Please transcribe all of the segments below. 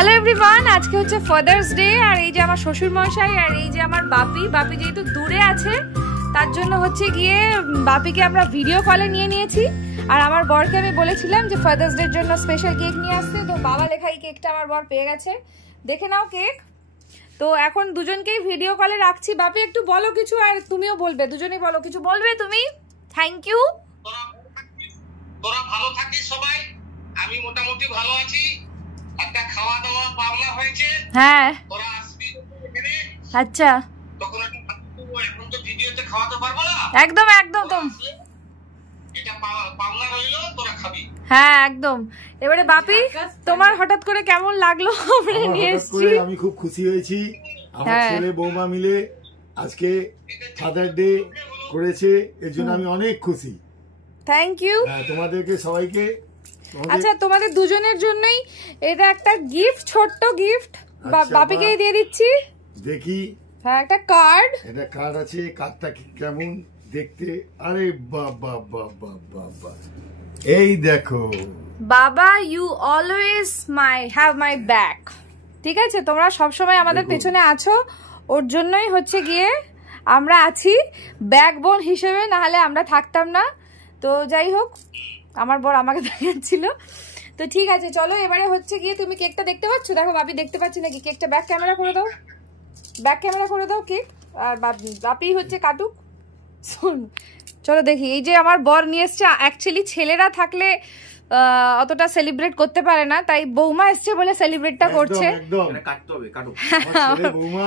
Hello everyone, আজকে হচ্ছে father's day. আর এই যে আমার শ্বশুর মশাই আর এই যে আমার বাপি যেহেতু দূরে আছে তার জন্য হচ্ছে গিয়ে বাপিকে আমরা ভিডিও কলে নিয়ে নিয়েছি। আর আমার বরকে আমি বলেছিলাম যে ফাদার্স ডের জন্য স্পেশাল কেক নিয়ে আসতে, তো বাবা লেখা এই কেকটা আমার বর পেয়ে গেছে। দেখে নাও কেক। তো এখন দুজনকেই ভিডিও কলে রাখছি। বাপি একটু বলো কিছু, আর তুমিও বলবে, দুজনেই বলো, কিছু বলবে তুমি। Thank you. তোরা ভালো থাকিস সবাই, আমি মোটামুটি ভালো আছি। একটা খাওয়া দাওয়া পাওনা হয়েছে। হ্যাঁ তোরা আসবি এখানে। আচ্ছা, তখন এখন তো ভিডিওতে খাওয়াতে পারবো না। একদম একদম এটা পাওনা রইলো, তোরা খাবি। হ্যাঁ একদম। এবারে বাপি, তোমার হঠাৎ করে কেমন লাগলো? আমরা নিয়ে এসেছি, আমি খুব খুশি হয়েছি। আমার ছেলে বৌমা মিলে আজকে ফাদার ডে করেছে, এর জন্য আমি অনেক খুশি। থ্যাংক ইউ তোমাদেরকে সবাইকে। আচ্ছা, তোমাদের দুজনের জন্যই এটা একটা গিফট, ছোট্ট গিফট বাপিকেই দিয়ে দিচ্ছি। দেখি। হ্যাঁ, একটা কার্ড। এটা কার্ড আছে, কার্ডটা কেমন দেখতে। আরে বাবা বাবা বাবা, এই দেখো। বাবা, you always have my back. ঠিক আছে, তোমরা সবসময় আমাদের পেছনে আছো, ওর জন্যই হচ্ছে গিয়ে আমরা আছি, ব্যাকবোন হিসেবে, না হলে আমরা থাকতাম না। তো যাই হোক, আমার বর আমাকে দেখাচ্ছিল। তো ঠিক আছে, চলো এবারে হচ্ছে গিয়ে, তুমি কেকটা দেখতে পাচ্ছ? দেখো, বাপি দেখতে পাচ্ছি নাকি? কেকটা ব্যাক ক্যামেরা করে দাও, ব্যাক ক্যামেরা করে দাও কেক। আর বাপি হচ্ছে কাটুক। শোন, চলো দেখি। এই যে আমার বর নিয়ে এসছে। অ্যাকচুয়ালি ছেলেরা থাকলে অতটা সেলিব্রেট করতে পারে না, তাই বৌমা এসছে বলে সেলিব্রেটটা করছে। বৌমা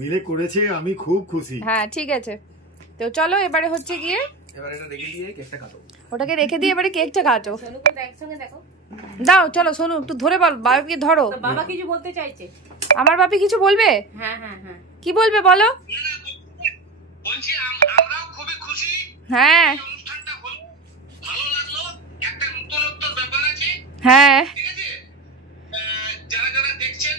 মিলে করেছে, আমি খুব খুশি। হ্যাঁ ঠিক আছে, তো চলো এবারে হচ্ছে গিয়ে ওটাকে রেখে দিয়ে এবারে কেকটা কাটো। দাও, চলো সোনু একটু ধরে বল, বাবাকে ধরো। বাবা কিছু বলতে চাইছে। আমার বাপি কিছু বলবে? হ্যাঁ হ্যাঁ হ্যাঁ, কি বলবে বলো? বলছি আমরাও খুবই খুশি। হ্যাঁ অনুষ্ঠানটা হলো, ভালো লাগলো। একটা নতুনত্ব ব্যাপার আছে। হ্যাঁ ঠিক আছে, যারা যারা দেখছেন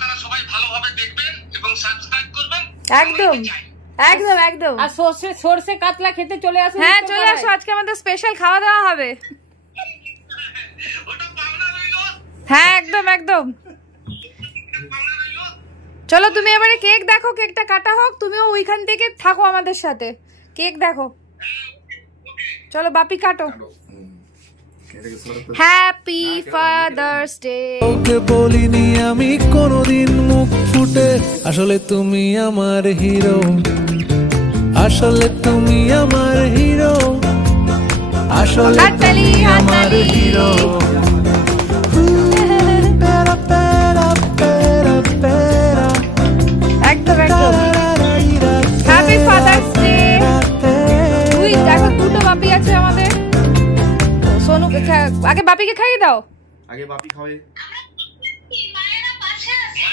তারা সবাই ভালোভাবে দেখবেন এবং সাবস্ক্রাইব করবেন। একদম একদম একদম। আর সরষে কাতলা খেতে চলে আসো। হ্যাঁ চলে আসো, আজকে আমাদের স্পেশাল খাওয়া দাওয়া হবে। ওটা পাওনা রইলো। হ্যাঁ একদম একদম। পাওনা রইলো। চলো তুমি এবারে কেক দেখো, কেকটা কাটা হোক, তুমিও ওইখান থেকে থাকো আমাদের সাথে, কেক দেখো। চলো বাপি কাটো। Happy father's day. ওকে বলিনি আমি কোনোদিন মুখ ফুটে, আসলে তুমি আমার হিরো, আসলে তুমি আমার হিরো, আসলে তুমি আমার হিরো। একদম একদম। Happy father's day. তুই দেখো, দুটো বাপি আছে আমাদের। সোনুকে আগে বাপিকে খাইয়ে দাও। আগে বাপি খাবে।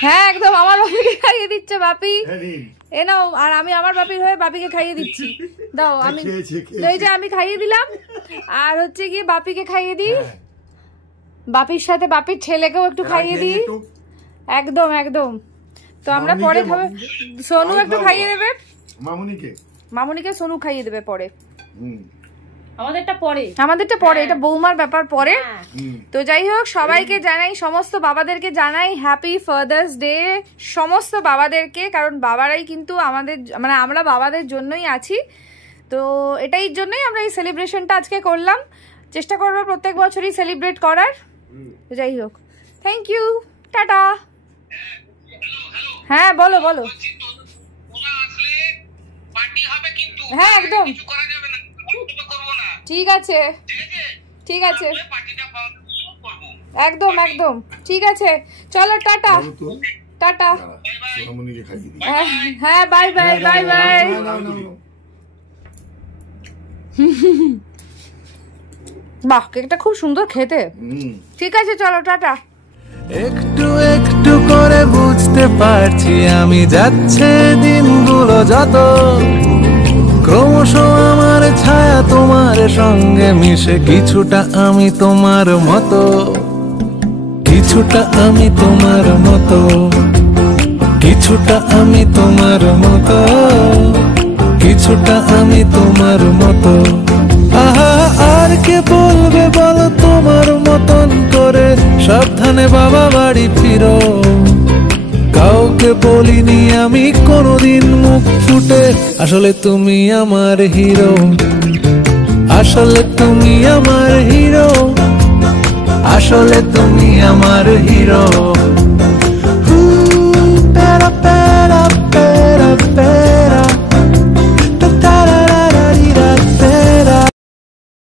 হ্যাঁ একদম, আমার বাপিকে খাইয়ে দিচ্ছে বাপি। এ নাও, আর আমি আমার বাপির হয়ে বাপিকে খাইয়ে দিচ্ছি। দাও, আমি এই যে আমি খাইয়ে দিলাম, আর হচ্ছে গিয়ে বাপিকে খাইয়ে দিই, বাপির সাথে বাপির ছেলেকেও একটু খাইয়ে দিই। একদম একদম। তো আমরা পরে খাবো। সোনু একটু খাইয়ে দেবে মামুনিকে, সোনু খাইয়ে দেবে পরে। আমাদেরটা পরে, এটা বৌমার ব্যাপার পরে। তো যাই হোক, সবাইকে জানাই, সমস্ত বাবাদেরকে জানাই হ্যাপি ফাদার্স ডে, সমস্ত বাবাদেরকে। কারণ বাবারাই কিন্তু আমাদের, মানে আমরা বাবাদের জন্যই আছি। তো এটাই জন্যই আমরা এই সেলিব্রেশনটা আজকে করলাম। চেষ্টা করবো প্রত্যেক বছরই সেলিব্রেট করার। যাই হোক, থ্যাংক ইউ, টাটা। হ্যাঁ বলো বলো। হ্যাঁ একদম ঠিক আছে, ঠিক আছে, একদম একদম ঠিক আছে। চলো টাটা টাটা। হ্যাঁ বাই বাই বাই বাই। বাহ, কেকটা খুব সুন্দর খেতে। ঠিক আছে, চলো টাটা। একটু একটু করে বুঝতে পারছি আমি, যাচ্ছে দিনগুলো যত, ক্রমশ আমার ছায়া তোমার সঙ্গে মিশে, কিছুটা আমি তোমার মতো, কিছুটা আমি তোমার মতো, কিছুটা আমি তোমার মতো, কিছুটা আমি তোমার মতো। আহা আর কে বলবে বলো তোমার মতন করে সাবধানে বাবা বাড়ি ফিরো। কাউকে বলিনি আমি কোনোদিন মুখ ফুটে, আসলে তুমি আমার হিরো, আসলে তুমি আমার হিরো, আসলে তুমি আমার হিরো।